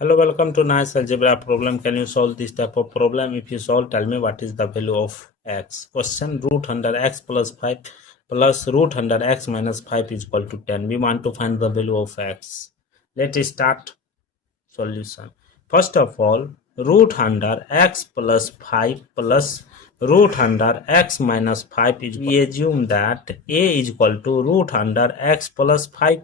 Hello, welcome to nice algebra problem. Can you solve this type of problem? If you solve, tell me what is the value of x. Question: root under x plus 5 plus root under x minus 5 is equal to 10. We want to find the value of x. Let's start solution. First of all, root under x plus 5 plus root under x minus 5 is, we assume that a is equal to root under x plus 5,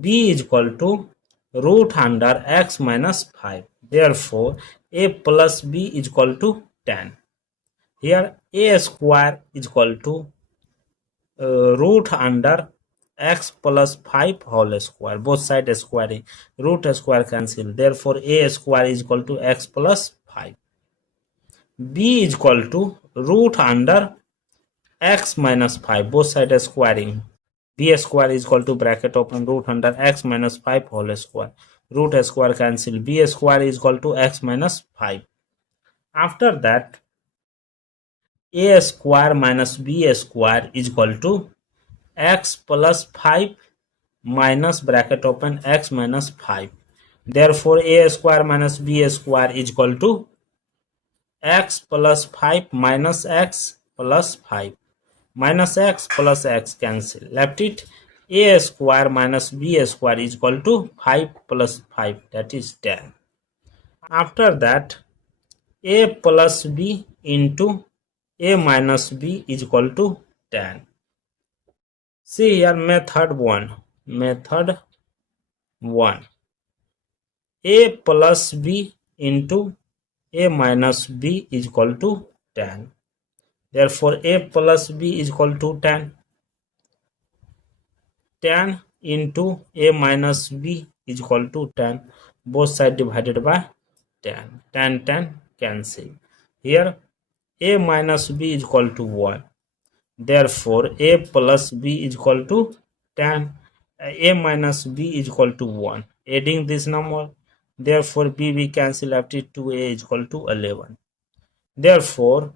b is equal to root under x minus 5. Therefore, a plus b is equal to 10. Here, a square is equal to root under x plus 5 whole square. Both sides squaring. Root square cancel. Therefore, a square is equal to x plus 5. b is equal to root under x minus 5. Both sides squaring. b square is equal to bracket open root under x minus 5 whole square. Root square cancel. b square is equal to x minus 5. After that, a square minus b square is equal to x plus 5 minus bracket open x minus 5. Therefore, a square minus b square is equal to x plus 5 minus x plus 5. Minus x plus x cancel. Left it. A square minus b square is equal to 5 plus 5, that is 10. After that, a plus b into a minus b is equal to 10. See here method 1. Method 1. A plus b into a minus b is equal to 10. Therefore, a plus b is equal to 10. 10 into a minus b is equal to 10. Both sides divided by 10. 10, 10 cancel. Here, a minus b is equal to 1. Therefore, a plus b is equal to 10. A minus b is equal to 1. Adding this number, therefore, b cancel after 2a is equal to 11. Therefore,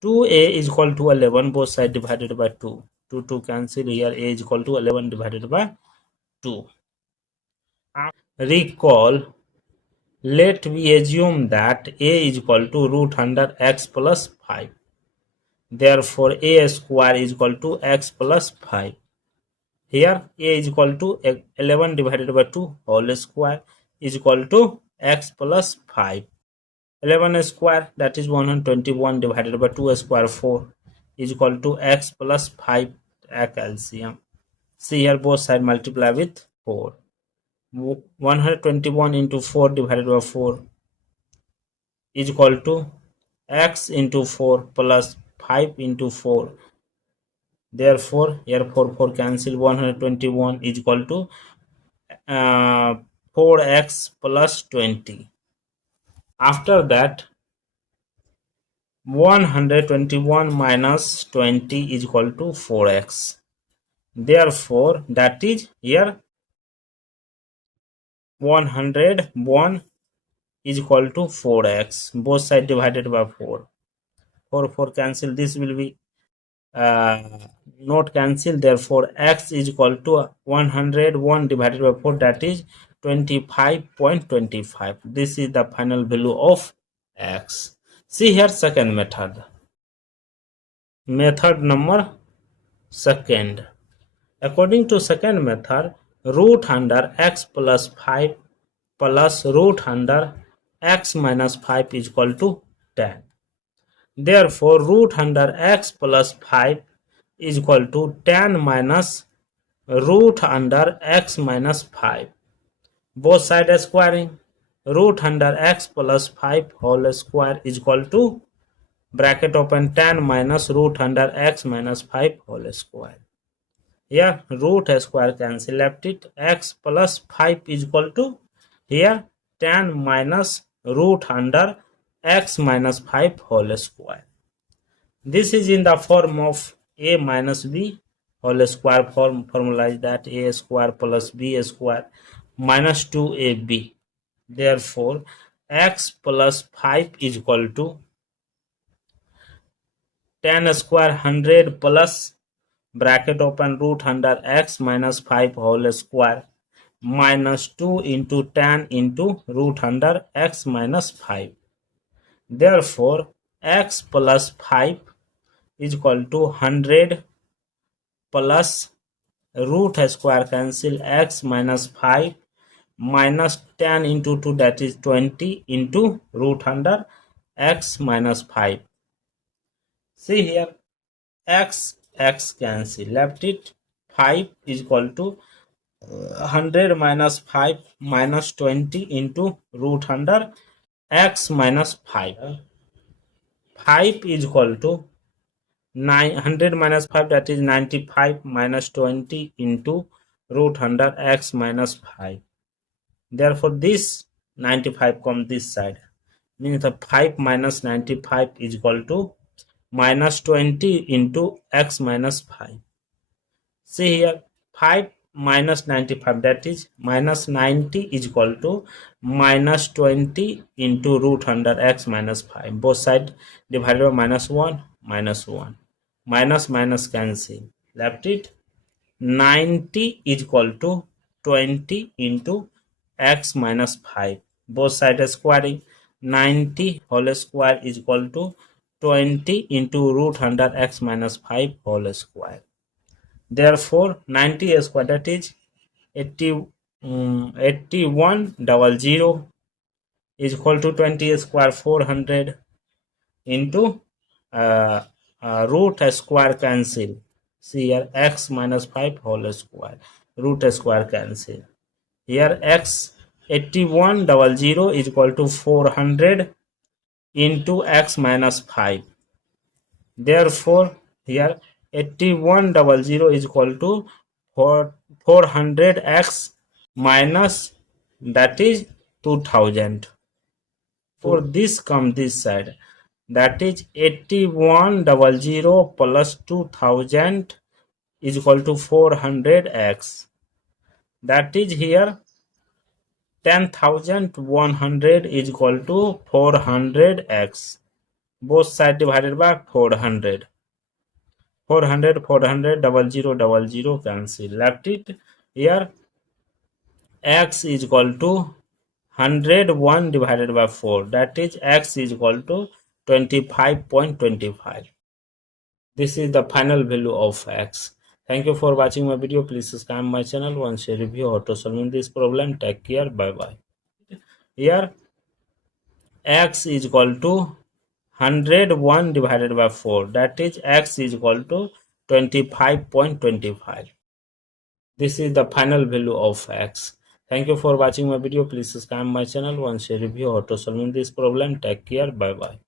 2a is equal to 11, both sides divided by 2. 2 cancel. Here, a is equal to 11 divided by 2. Recall, let we assume that a is equal to root under x plus 5. Therefore, a square is equal to x plus 5. Here, a is equal to 11 divided by 2 whole square is equal to x plus 5. 11 square, that is 121 divided by 2 square 4 is equal to x plus 5 LCM. See here, both sides multiply with 4. 121 into 4 divided by 4 is equal to x into 4 plus 5 into 4. Therefore, here 4 cancel. 121 is equal to 4x plus 20. After that, 121 minus 20 is equal to 4x. Therefore, that is here 101 is equal to 4x. Both sides divided by 4. 4 cancel. This will be not cancel. Therefore, x is equal to 101 divided by 4, that is 25.25. This is the final value of x. See here second method. Method number second. According to second method, root under x plus 5 plus root under x minus 5 is equal to 10. Therefore, root under x plus 5 is equal to 10 minus root under x minus 5. Both sides squaring. Root under x plus 5 whole square is equal to bracket open 10 minus root under x minus 5 whole square. Here root square cancel. Left it. X plus 5 is equal to here 10 minus root under x minus 5 whole square. This is in the form of a minus b whole square form. Formula is that a square plus b square minus 2ab. Therefore, x plus 5 is equal to 10 square 100 plus bracket open root under x minus 5 whole square minus 2 into tan into root under x minus 5. Therefore, x plus 5 is equal to 100 plus root square cancel x minus 5 minus 10 into 2, that is 20, into root under x minus 5. See here, x cancel, left it 5 is equal to 100 minus 5 minus 20 into root under x minus 5. 5 is equal to 900 minus 5, that is 95, minus 20 into root under x minus 5. Therefore, this 95 comes this side, means the 5 minus 95 is equal to minus 20 into x minus 5. See here, 5 minus 95, that is minus 90, is equal to minus 20 into root under x minus 5. Both sides divided by minus 1, minus 1. Minus minus cancel, left it 90 is equal to 20 into x minus 5. Both sides squaring, 90 whole square is equal to 20 into root under x minus 5 whole square. Therefore, 90 square, that is 8100 is equal to 20 square 400 into root square cancel. See here, x minus 5 whole square, root square cancel. Here x 8100 is equal to 400 into x minus 5. Therefore, here 8100 is equal to 400x minus, that is 2000. For this come this side, that is 8100 plus 2000 is equal to 400x. That is here 10,100 is equal to 400x. Both sides divided by 400. 400, 400, 00, cancel. Left it here. X is equal to 101 divided by 4. That is x is equal to 25.25. This is the final value of x. Thank you for watching my video. Please subscribe my channel. Once a review how to solve this problem. Take care. Bye bye. Here x is equal to 101 divided by 4. That is x is equal to 25.25. This is the final value of x. Thank you for watching my video. Please subscribe my channel. Once a review how to solve this problem. Take care. Bye bye.